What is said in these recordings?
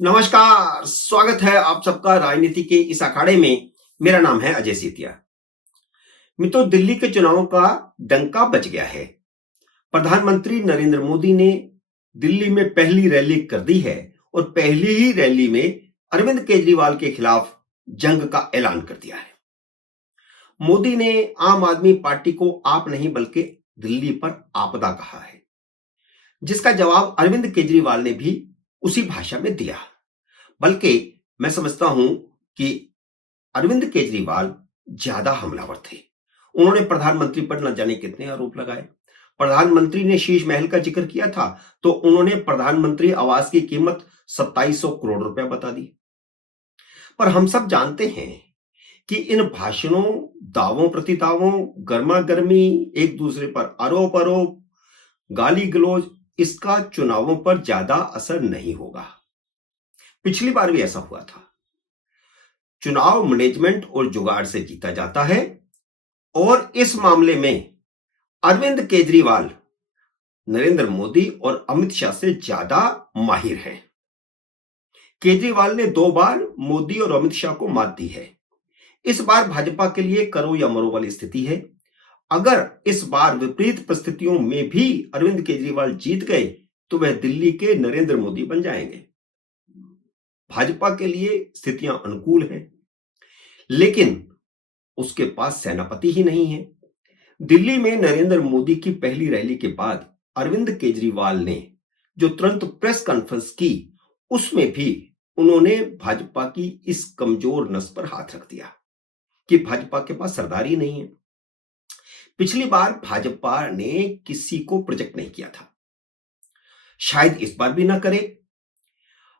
नमस्कार, स्वागत है आप सबका राजनीति के इस अखाड़े में। मेरा नाम है अजय सेतिया। मित्रों, दिल्ली के चुनावों का डंका बज गया है। प्रधानमंत्री नरेंद्र मोदी ने दिल्ली में पहली रैली कर दी है और पहली ही रैली में अरविंद केजरीवाल के खिलाफ जंग का ऐलान कर दिया है। मोदी ने आम आदमी पार्टी को आप नहीं बल्कि दिल्ली पर आपदा कहा है, जिसका जवाब अरविंद केजरीवाल ने भी उसी भाषा में दिया। बल्कि मैं समझता हूं कि अरविंद केजरीवाल ज्यादा हमलावर थे। उन्होंने प्रधानमंत्री पर न जाने कितने आरोप लगाए। प्रधानमंत्री ने शीश महल का जिक्र किया था तो उन्होंने प्रधानमंत्री आवास की कीमत 2700 करोड़ रुपए बता दी। पर हम सब जानते हैं कि इन भाषणों, दावों प्रति दावों, गर्मा गर्मी, एक दूसरे पर आरोप आरोप, गाली गलौज, इसका चुनावों पर ज्यादा असर नहीं होगा। पिछली बार भी ऐसा हुआ था। चुनाव मैनेजमेंट और जुगाड़ से जीता जाता है और इस मामले में अरविंद केजरीवाल नरेंद्र मोदी और अमित शाह से ज्यादा माहिर हैं। केजरीवाल ने 2 बार मोदी और अमित शाह को मात दी है। इस बार भाजपा के लिए करो या मरो वाली स्थिति है। अगर इस बार विपरीत परिस्थितियों में भी अरविंद केजरीवाल जीत गए तो वह दिल्ली के नरेंद्र मोदी बन जाएंगे। भाजपा के लिए स्थितियां अनुकूल हैं, लेकिन उसके पास सेनापति ही नहीं है। दिल्ली में नरेंद्र मोदी की पहली रैली के बाद अरविंद केजरीवाल ने जो तुरंत प्रेस कॉन्फ्रेंस की, उसमें भी उन्होंने भाजपा की इस कमजोर नस पर हाथ रख दिया कि भाजपा के पास सरदारी नहीं है। पिछली बार भाजपा ने किसी को प्रोजेक्ट नहीं किया था, शायद इस बार भी ना करे।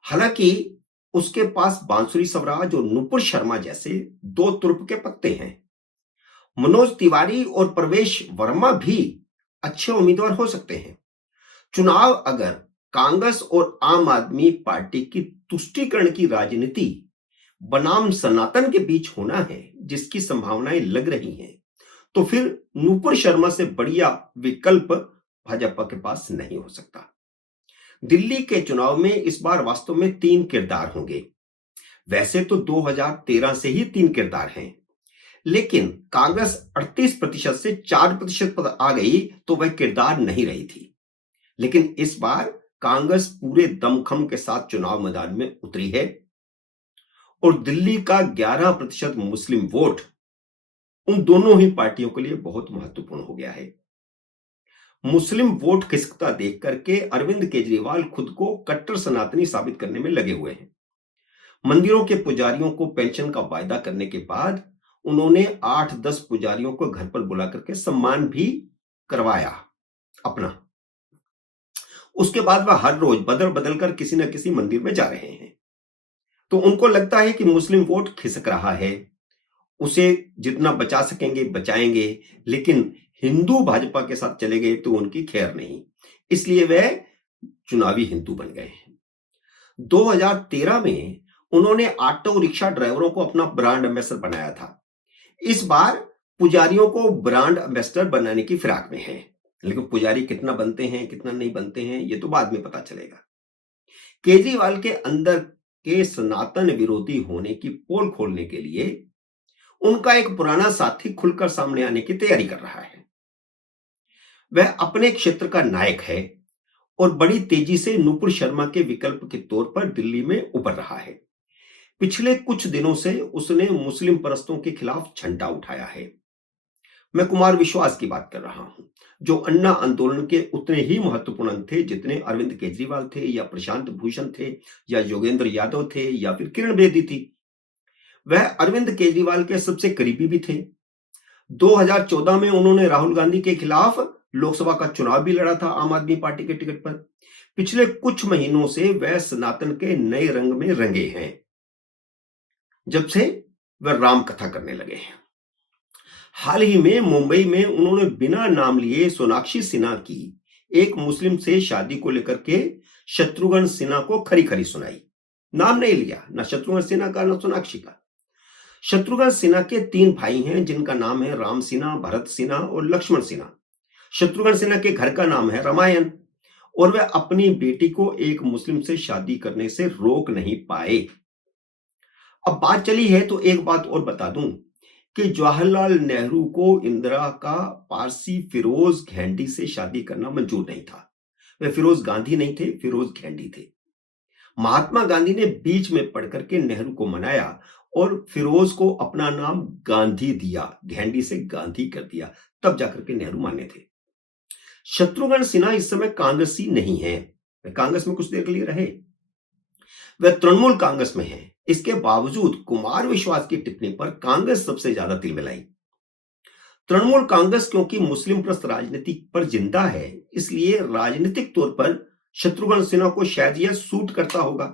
हालांकि उसके पास बांसुरी स्वराज और नुपुर शर्मा जैसे 2 तुर्प के पत्ते हैं। मनोज तिवारी और प्रवेश वर्मा भी अच्छे उम्मीदवार हो सकते हैं। चुनाव अगर कांग्रेस और आम आदमी पार्टी की तुष्टीकरण की राजनीति बनाम सनातन के बीच होना है, जिसकी संभावनाएं लग रही हैं, तो फिर नुपुर शर्मा से बढ़िया विकल्प भाजपा के पास नहीं हो सकता। दिल्ली के चुनाव में इस बार वास्तव में 3 किरदार होंगे। वैसे तो 2013 से ही 3 किरदार हैं, लेकिन कांग्रेस 38% से 4% पर आ गई तो वह किरदार नहीं रही थी। लेकिन इस बार कांग्रेस पूरे दमखम के साथ चुनाव मैदान में उतरी है और दिल्ली का 11% मुस्लिम वोट उन दोनों ही पार्टियों के लिए बहुत महत्वपूर्ण हो गया है। मुस्लिम वोट खिसकता देख करके अरविंद केजरीवाल खुद को कट्टर सनातनी साबित करने में लगे हुए हैं। मंदिरों के पुजारियों को पेंशन का वायदा करने के बाद उन्होंने 8-10 पुजारियों को घर पर बुला करके सम्मान भी करवाया अपना। उसके बाद वह हर रोज बदल बदल कर किसी न किसी मंदिर में जा रहे हैं। तो उनको लगता है कि मुस्लिम वोट खिसक रहा है, उसे जितना बचा सकेंगे बचाएंगे, लेकिन हिंदू भाजपा के साथ चले गए तो उनकी खैर नहीं। इसलिए वह चुनावी हिंदू बन गए हैं। 2013 में उन्होंने ऑटो रिक्शा ड्राइवरों को अपना ब्रांड एम्बेसडर बनाया था। इस बार पुजारियों को ब्रांड एम्बेसडर बनाने की फिराक में है, लेकिन पुजारी कितना बनते हैं कितना नहीं बनते हैं ये तो बाद में पता चलेगा। केजरीवाल के अंदर के सनातन विरोधी होने की पोल खोलने के लिए उनका एक पुराना साथी खुलकर सामने आने की तैयारी कर रहा है। वह अपने क्षेत्र का नायक है और बड़ी तेजी से नुपुर शर्मा के विकल्प के तौर पर दिल्ली में उभर रहा है। पिछले कुछ दिनों से उसने मुस्लिम परस्तों के खिलाफ झंडा उठाया है। मैं कुमार विश्वास की बात कर रहा हूं, जो अन्ना आंदोलन के उतने ही महत्वपूर्ण अंग थे जितने अरविंद केजरीवाल थे या प्रशांत भूषण थे या योगेंद्र यादव थे या फिर किरण बेदी थी। वह अरविंद केजरीवाल के सबसे करीबी भी थे। 2014 में उन्होंने राहुल गांधी के खिलाफ लोकसभा का चुनाव भी लड़ा था आम आदमी पार्टी के टिकट पर। पिछले कुछ महीनों से वह सनातन के नए रंग में रंगे हैं, जब से वह राम कथा करने लगे हैं। हाल ही में मुंबई में उन्होंने बिना नाम लिए सोनाक्षी सिन्हा की एक मुस्लिम से शादी को लेकर के शत्रुघ्न सिन्हा को खरी खरी सुनाई। नाम नहीं लिया, ना शत्रुघ्न सिन्हा का ना सोनाक्षी का। शत्रुघ्न सिन्हा के 3 भाई हैं जिनका नाम है राम सिन्हा, भरत सिन्हा और लक्ष्मण सिन्हा। शत्रुघ्न सिन्हा के घर का नाम है रामायण और वह अपनी बेटी को एक मुस्लिम से शादी करने से रोक नहीं पाए। अब बात चली है तो एक बात और बता दूं कि जवाहरलाल नेहरू को इंदिरा का पारसी फिरोज घेंडी से शादी करना मंजूर नहीं था। वे फिरोज गांधी नहीं थे, फिरोज घेंडी थे। महात्मा गांधी ने बीच में पढ़ करके नेहरू को मनाया और फिरोज को अपना नाम गांधी दिया, घेंडी से गांधी कर दिया, तब जाकर के नेहरू माने थे। शत्रुघ्न सिन्हा इस समय कांग्रेसी नहीं है, वे कांग्रेस में कुछ देर के लिए रहे, वे तृणमूल कांग्रेस में हैं। इसके बावजूद कुमार विश्वास की टिप्पणी पर कांग्रेस सबसे ज्यादा तिलमिलाई। तृणमूल कांग्रेस क्योंकि मुस्लिम प्रस्त राजनीति पर जिंदा है, इसलिए राजनीतिक तौर पर शत्रुघ्न सिन्हा को शायद यह सूट करता होगा।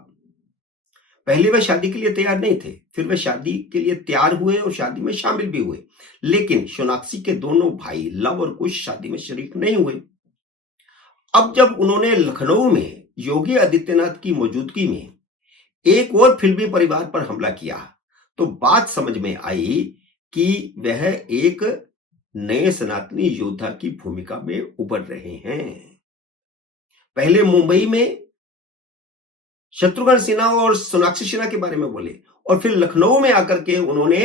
पहले वे शादी के लिए तैयार नहीं थे, फिर वे शादी के लिए तैयार हुए और शादी में शामिल भी हुए, लेकिन सोनाक्षी के दोनों भाई लव और कुश शादी में शरीक नहीं हुए। अब जब उन्होंने लखनऊ में योगी आदित्यनाथ की मौजूदगी में एक और फिल्मी परिवार पर हमला किया, तो बात समझ में आई कि वह एक नए सनातनी योद्धा की भूमिका में उभर रहे हैं। पहले मुंबई में शत्रुघ्न सिन्हा और सोनाक्षी सिन्हा के बारे में बोले और फिर लखनऊ में आकर के उन्होंने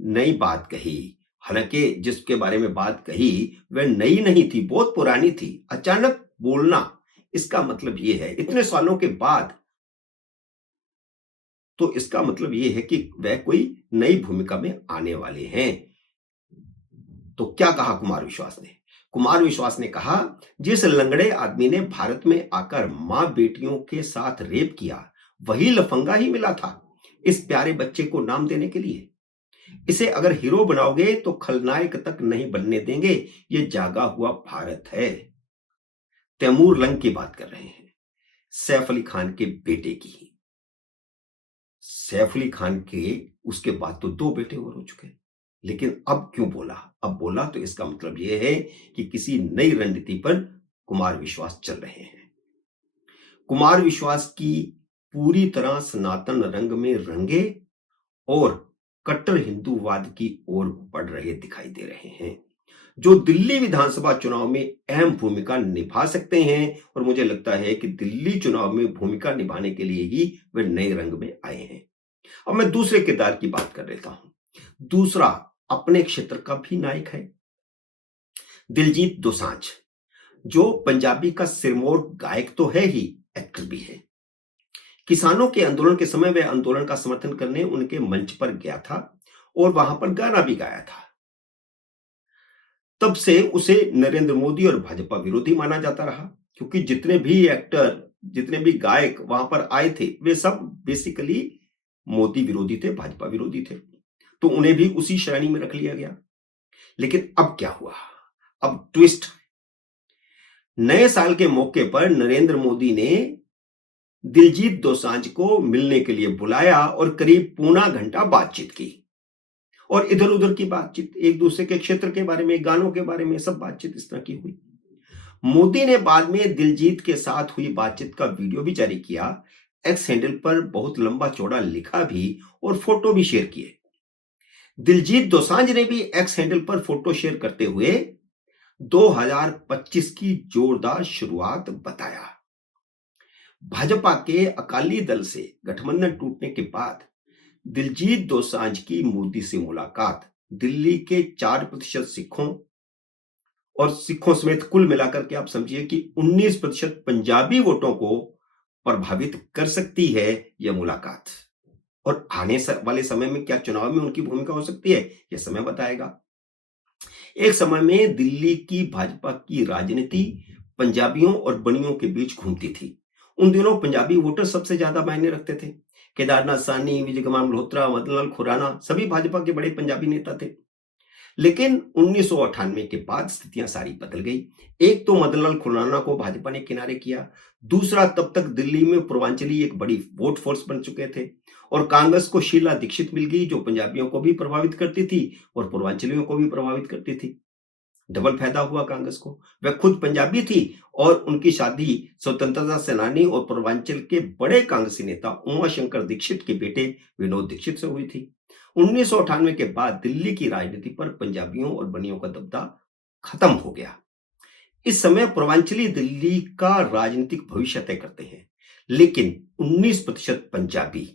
नई बात कही। हालांकि जिसके बारे में बात कही वह नई नहीं थी, बहुत पुरानी थी। अचानक बोलना इसका मतलब यह है, इतने सालों के बाद, तो इसका मतलब यह है कि वह कोई नई भूमिका में आने वाले हैं। तो क्या कहा कुमार विश्वास ने? कुमार विश्वास ने कहा, जिस लंगड़े आदमी ने भारत में आकर मां बेटियों के साथ रेप किया, वही लफंगा ही मिला था इस प्यारे बच्चे को नाम देने के लिए। इसे अगर हीरो बनाओगे तो खलनायक तक नहीं बनने देंगे, ये जागा हुआ भारत है। तैमूर लंग की बात कर रहे हैं, सैफ अली खान के बेटे की। सैफ अली खान के उसके बाद तो 2 बेटे और हो चुके, लेकिन अब क्यों बोला? अब बोला तो इसका मतलब यह है कि किसी नई रणनीति पर कुमार विश्वास चल रहे हैं। कुमार विश्वास की पूरी तरह सनातन रंग में रंगे और कट्टर हिंदूवाद की ओर बढ़ रहे दिखाई दे रहे हैं, जो दिल्ली विधानसभा चुनाव में अहम भूमिका निभा सकते हैं। और मुझे लगता है कि दिल्ली चुनाव में भूमिका निभाने के लिए ही वे नए रंग में आए हैं। अब मैं दूसरे किरदार की बात कर लेता हूं। दूसरा अपने क्षेत्र का भी नायक है, दिलजीत दोसांझ, जो पंजाबी का सिरमौर गायक तो है ही, एक्टर भी है। किसानों के आंदोलन के समय वह आंदोलन का समर्थन करने उनके मंच पर गया था और वहां पर गाना भी गाया था। तब से उसे नरेंद्र मोदी और भाजपा विरोधी माना जाता रहा, क्योंकि जितने भी एक्टर, जितने भी गायक वहां पर आए थे, वे सब बेसिकली मोदी विरोधी थे, भाजपा विरोधी थे, तो उन्हें भी उसी श्रेणी में रख लिया गया। लेकिन अब क्या हुआ? अब ट्विस्ट। नए साल के मौके पर नरेंद्र मोदी ने दिलजीत दोसांझ को मिलने के लिए बुलाया और करीब पौना घंटा बातचीत की, और इधर उधर की बातचीत, एक दूसरे के क्षेत्र के बारे में, गानों के बारे में, सब बातचीत इस तरह की हुई। मोदी ने बाद में दिलजीत के साथ हुई बातचीत का वीडियो भी जारी किया, एक्स हैंडल पर बहुत लंबा चौड़ा लिखा भी और फोटो भी शेयर किए। दिलजीत दोसांझ ने भी एक्स हैंडल पर फोटो शेयर करते हुए 2025 की जोरदार शुरुआत बताया। भाजपा के अकाली दल से गठबंधन टूटने के बाद दिलजीत दोसांझ की मोदी से मुलाकात दिल्ली के 4% सिखों और सिखों समेत कुल मिलाकर के आप समझिए कि 19% पंजाबी वोटों को प्रभावित कर सकती है यह मुलाकात। और आने वाले समय में क्या चुनाव में उनकी भूमिका हो सकती है, यह समय बताएगा। एक समय में दिल्ली की भाजपा की राजनीति पंजाबियों और बनियों के बीच घूमती थी। उन दिनों पंजाबी वोटर सबसे ज्यादा मायने रखते थे। केदारनाथ साहनी, विजय कुमार मल्होत्रा, मदनलाल खुराना सभी भाजपा के बड़े पंजाबी नेता थे। लेकिन 1998 के बाद स्थितियां सारी बदल गई। एक तो मदनलाल खुराना को भाजपा ने किनारे किया, दूसरा तब तक दिल्ली में पूर्वांचली एक बड़ी वोट फोर्स बन चुके थे और कांग्रेस को शीला दीक्षित मिल गई, जो पंजाबियों को भी प्रभावित करती थी और पूर्वांचलियों को भी प्रभावित करती थी। डबल फायदा हुआ कांग्रेस को। वह खुद पंजाबी थी और उनकी शादी स्वतंत्रता सेनानी और पूर्वांचल के बड़े कांग्रेसी नेता उमा शंकर दीक्षित के बेटे विनोद दीक्षित से हुई थी। 1998 के बाद दिल्ली की राजनीति पर पंजाबियों और बनियों का दबदबा खत्म हो गया। इस समय पूर्वांचली दिल्ली का राजनीतिक भविष्य तय करते हैं, लेकिन 19% पंजाबी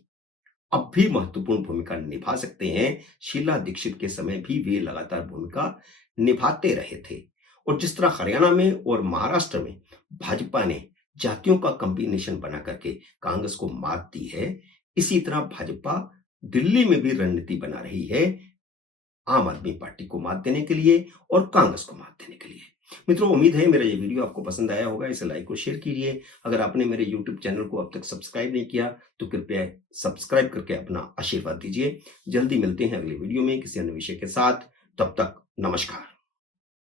अब भी महत्वपूर्ण भूमिका निभा सकते हैं। शीला दीक्षित के समय भी वे लगातार भूमिका निभाते रहे थे। और जिस तरह हरियाणा में और महाराष्ट्र में भाजपा ने जातियों का कॉम्बिनेशन बना करके कांग्रेस को मात दी है, इसी तरह भाजपा दिल्ली में भी रणनीति बना रही है आम आदमी पार्टी को मात देने के लिए और कांग्रेस को मात देने के लिए। मित्रों, उम्मीद है मेरा ये वीडियो आपको पसंद आया होगा। इसे लाइक और शेयर कीजिए। अगर आपने मेरे यूट्यूब चैनल को अब तक सब्सक्राइब नहीं किया तो कृपया सब्सक्राइब करके अपना आशीर्वाद दीजिए। जल्दी मिलते हैं अगले वीडियो में किसी अन्य विषय के साथ। तब तक नमस्कार।